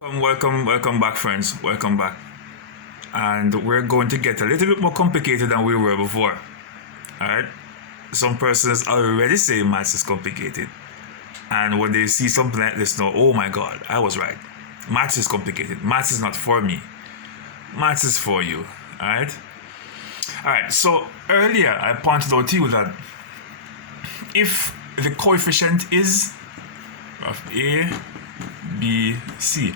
Welcome back, friends. Welcome back. And we're going to get a little bit more complicated than we were before. All right. Some persons already say maths is complicated, and when they see something like this, know, oh my God, I was right. Maths is complicated. Maths is not for me. Maths is for you. All right. All right. So earlier I pointed out to you that if the coefficient is of A, B, C.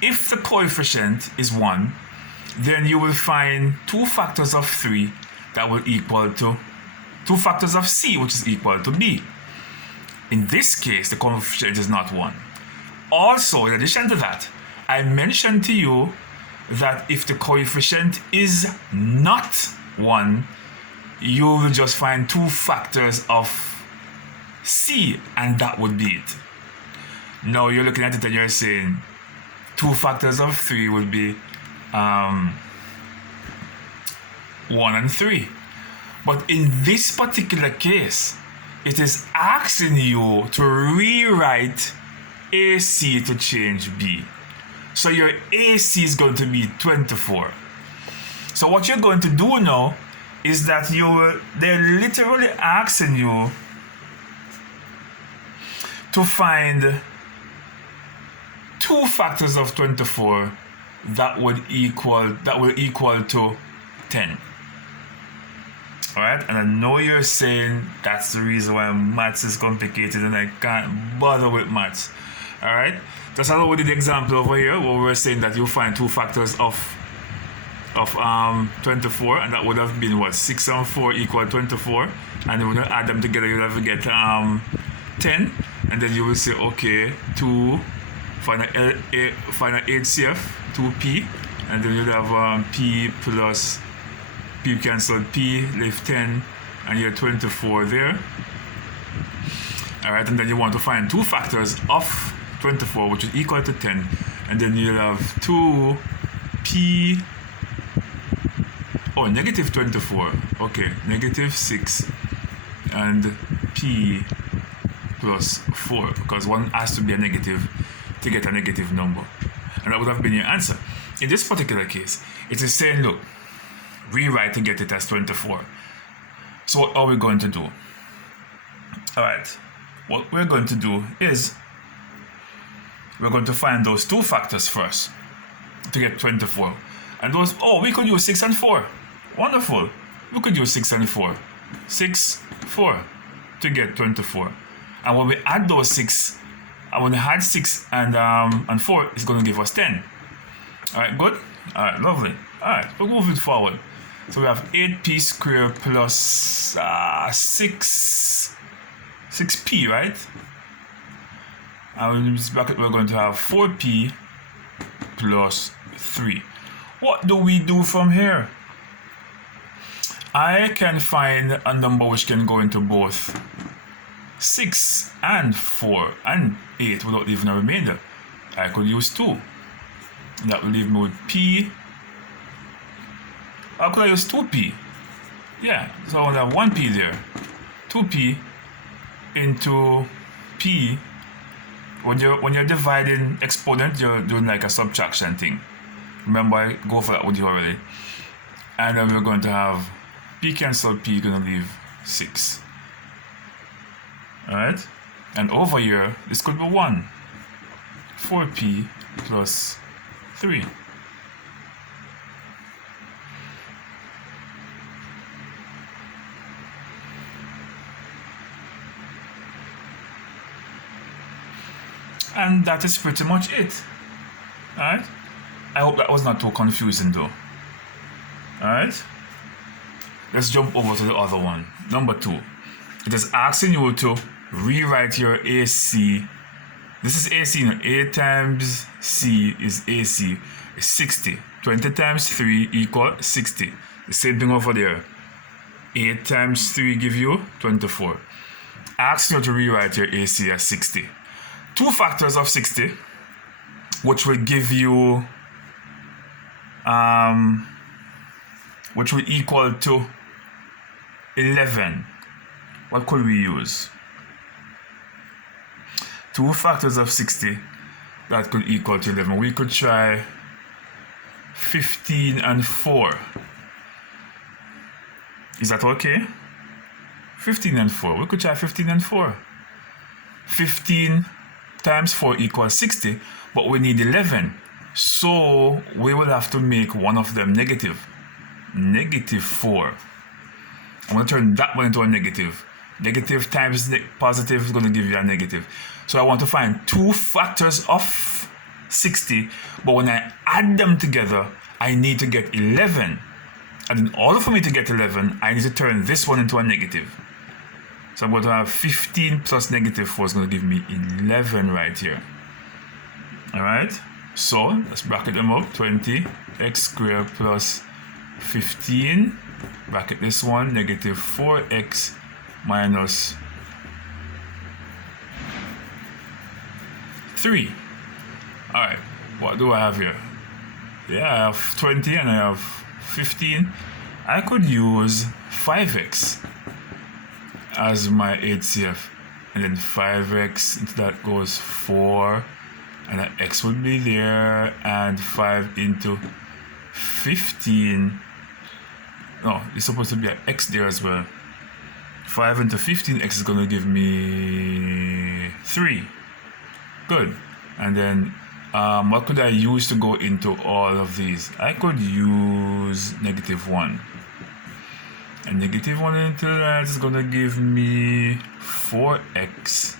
If the coefficient is 1, then you will find 2 factors of 3 that will equal to 2 factors of C, which is equal to B. In this case, the coefficient is not 1. Also, in addition to that, I mentioned to you that if the coefficient is not 1, you will just find 2 factors of C, and that would be it. Now you're looking at it and you're saying 2 factors of 3 would be 1 and 3. But in this particular case, it is asking you to rewrite AC to change B. So your AC is going to be 24. So what you're going to do now is that they're literally asking you to find 2 factors of 24 that will equal to 10. Alright, and I know you're saying that's the reason why maths is complicated and I can't bother with maths. Alright, that's how we did the example over here where we're saying that you'll find 2 factors of 24, and that would have been what, 6 and 4 equal 24, and when you add them together you'll have to get 10, and then you will say okay, 2, find an HCF, 2p, and then you'll have p plus p cancel p, leave 10, and you're 24 there. Alright, and then you want to find 2 factors of 24, which is equal to 10, and then you'll have 2p, negative 24, okay, negative 6, and p plus 4, because one has to be a negative to get a negative number, and that would have been your answer. In this particular case, it is saying, look, rewrite to get it as 24. So what are we going to do? Alright, what we're going to do is we're going to find those 2 factors first to get 24, and those, we could use 6 and 4. Wonderful, we could use 6 and 4. 6, 4 to get 24, and when we add those 6, and when we add 6 and 4, it's going to give us 10. Alright, good? Alright, lovely. Alright, we'll move it forward. So we have 8p squared plus 6p, right? And in this bracket, we're going to have 4p plus 3. What do we do from here? I can find a number which can go into both 6 and 4 and 8 without leaving a remainder. I could use 2. That will leave me with p. How could I use 2p? Yeah, so I will have 1p there. 2p into p. When you're dividing exponent, you're doing like a subtraction thing. Remember, I go for that with you already. And then we're going to have p cancel p, gonna leave 6. Alright? And over here, this could be 1. 4p plus 3. And that is pretty much it. Alright? I hope that was not too confusing though. Alright? Let's jump over to the other one. Number 2. It is asking you to rewrite your AC. This is AC now. A times C is AC. It's 60. 20 times 3 equal 60. The same thing over there. 8 times 3 give you 24. Asking you to rewrite your AC as 60. 2 factors of 60, which will give you, which will equal to 11. What could we use? 2 factors of 60 that could equal to 11. We could try 15 and 4. Is that okay? 15 and 4. We could try 15 and 4. 15 times 4 equals 60, but we need 11. So we will have to make one of them negative. Negative 4. I'm going to turn that one into a negative. Negative times positive is going to give you a negative. So I want to find two factors of 60, but when I add them together, I need to get 11. And in order for me to get 11, I need to turn this one into a negative. So I'm going to have 15 plus negative 4 is going to give me 11 right here. Alright, so let's bracket them up. 20 x squared plus 15, bracket this one, negative 4x minus 3. Alright, what do I have here? Yeah, I have 20 and I have 15. I could use 5x as my HCF, and then 5x into that goes 4, and an x would be there, and 5 into 15. No, it's supposed to be an x there as well. 5 into 15, x is going to give me 3. Good. And then what could I use to go into all of these? I could use negative 1. And negative 1 into that is going to give me 4x.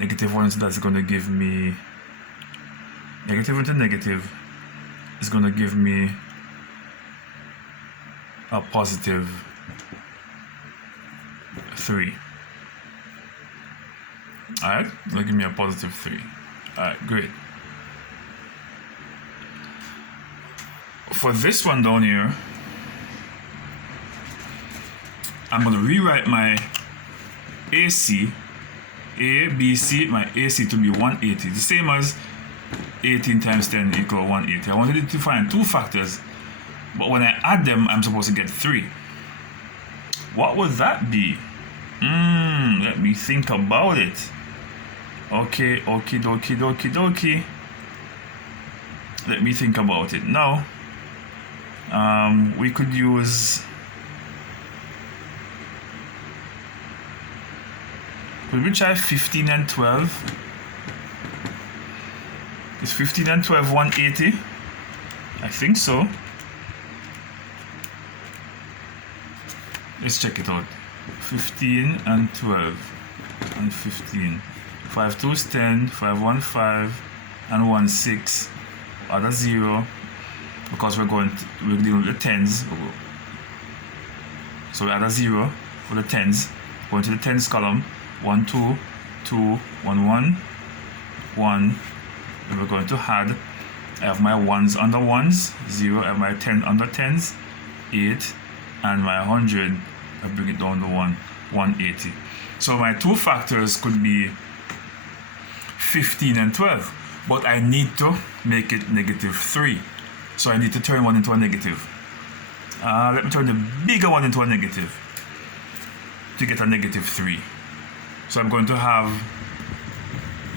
Negative 1 into that is going to give me negative into negative is going to give me a positive 3. Alright, it'll give me a positive 3. Alright, great. For this one down here, I'm going to rewrite my AC, A, B, C, my AC to be 180. The same as 18 times 10 equal 180. I wanted to find two factors, but when I add them, I'm supposed to get 3. What would that be? Let me think about it. Okay, okie dokie dokie dokie. Let me think about it. Now, we could use... Could we try 15 and 12? Is 15 and 12 180? I think so. Let's check it out. 15 and 12 and 15. 5 2 is 10, 5 1 5 and 1 6. Add a 0 because we're dealing with the tens. So we add a 0 for the tens. Going to the tens column. 1 2 2 1 1 1. And we're going to add. I have my 1s under 1s, 0. I have my 10 under 10s, 8, and my 100. I bring it down to 180. So my two factors could be 15 and 12, but I need to make it negative 3. So I need to turn one into a negative. Let me turn the bigger one into a negative to get a negative 3. So I'm going to have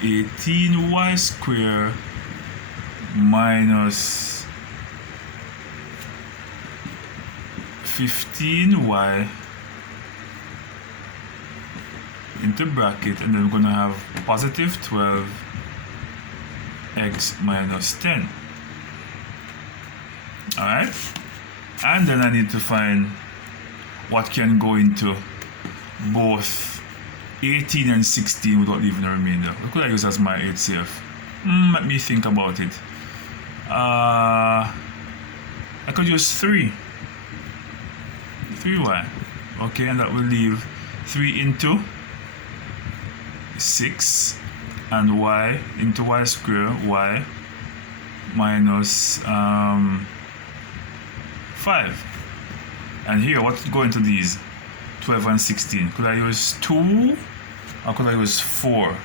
18y squared minus 15y into bracket, and then we're going to have positive 12x minus 10. Alright? And then I need to find what can go into both 18 and 16 without leaving a remainder. What could I use as my HCF? Let me think about it. I could use 3. 3y. Okay, and that will leave 3 into 6 and y into y squared, y minus 5. And here, what would go into these? 12 and 16. Could I use 2 or could I use 4?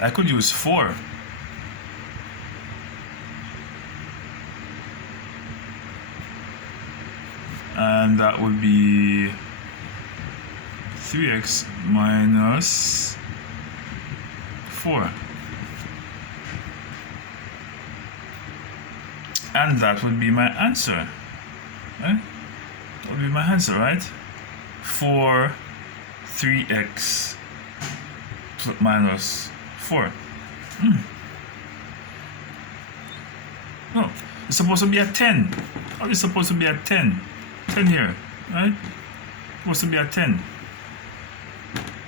I could use 4. And that would be 3x minus 4. And that would be my answer. Right? That would be my answer, right? 4 3x minus 4. No, it's supposed to be a 10. How is it supposed to be a 10? 10 here, right? It's supposed to be a 10.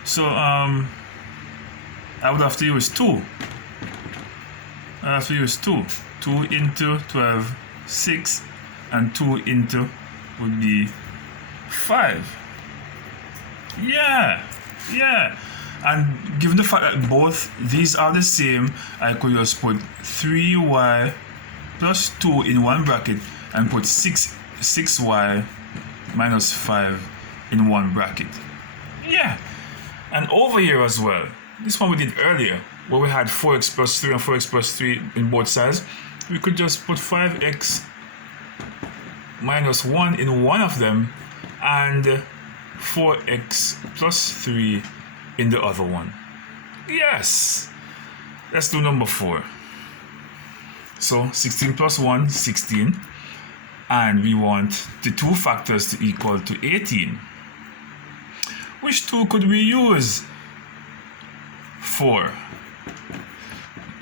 So I would have to use 2. I have to use 2. 2 into 12, 6, and 2 into would be 5. Yeah. And given the fact that both these are the same, I could just put 3y plus 2 in one bracket and put 6y minus 5 in one bracket. Yeah. And over here as well, this one we did earlier, where we had 4x plus 3 and 4x plus 3 in both sides, we could just put 5x minus 1 in one of them and 4x plus 3 in the other one. Yes! Let's do number 4. So 16 plus 1, 16. And we want the two factors to equal to 18. Which 2 could we use? 4.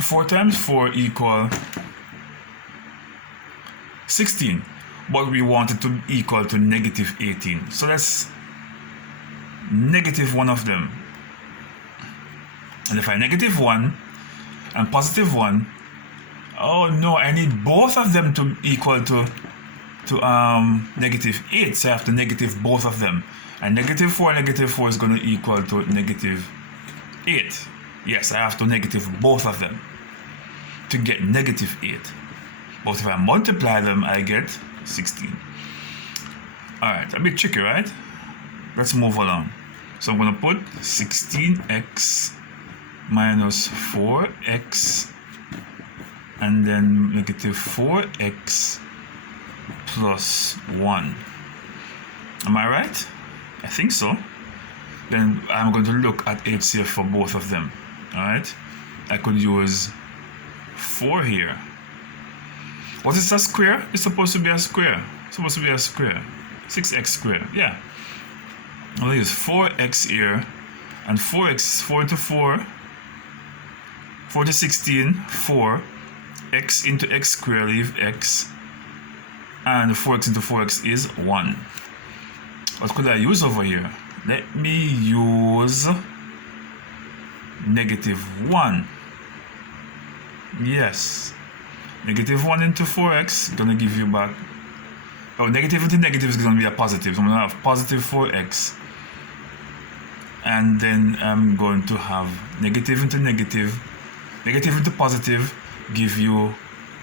4 times 4 equal 16. But we want it to equal to negative 18. So let's negative one of them. And if I negative 1 and positive 1, oh no, I need both of them to equal to negative 8. So I have to negative both of them. And negative 4 is going to equal to negative 8. Yes, I have to negative both of them to get negative 8. But if I multiply them, I get 16. Alright, a bit tricky, right? Let's move along. So I'm going to put 16x minus 4x and then negative 4x plus 1. Am I right? I think so. Then I'm going to look at HCF for both of them. Alright? I could use 4 here. What is a square? It's supposed to be a square. It's supposed to be a square. 6x squared. Yeah. I'll use 4x here. And 4x, 4 into 4. 4 to 16, 4. X into x squared, leave x. And 4x into 4x is 1. What could I use over here? Let me use negative 1. Yes. Negative 1 into 4x gonna give you back. Oh, negative into negative is gonna be a positive. So I'm gonna have positive 4x. And then I'm going to have negative into negative. Negative into positive give you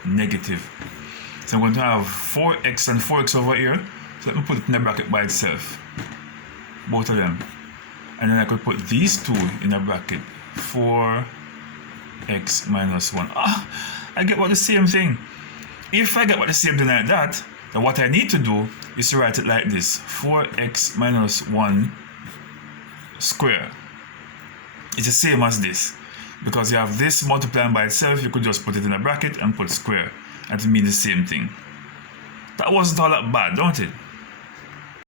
negative. So I'm going to have 4x and 4x over here. So let me put it in a bracket by itself. Both of them. And then I could put these two in a bracket. 4x minus 1. I get about the same thing. If I get about the same thing like that, then what I need to do is to write it like this. 4x minus 1 square. It's the same as this. Because you have this multiplying by itself, you could just put it in a bracket and put square. And to mean the same thing. That wasn't all that bad, don't it?